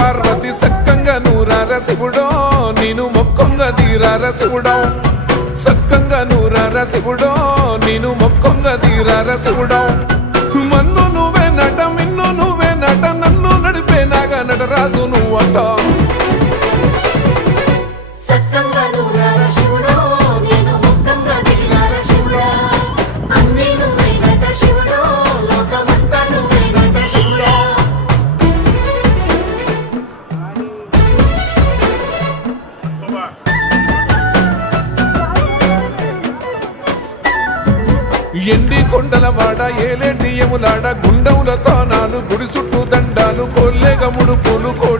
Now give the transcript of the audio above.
పార్వతి సక్కంగా నూరార శివుడో నేను మొక్కంగా తీరార శివుడో సక్కంగా నూరార శివుడో నేను మొక్కంగా తీరార శివుడో మన్ను నువ్వే నట మిన్ను నువ్వే నట నన్ను నడిపే నాగా నటరాజు నువ్వట ఎండి కొండల వాడ ఏలేటి యములాడ గుండములతో నాలు గుడి చుట్టూ దండాలు కొల్లేగముడు పూలు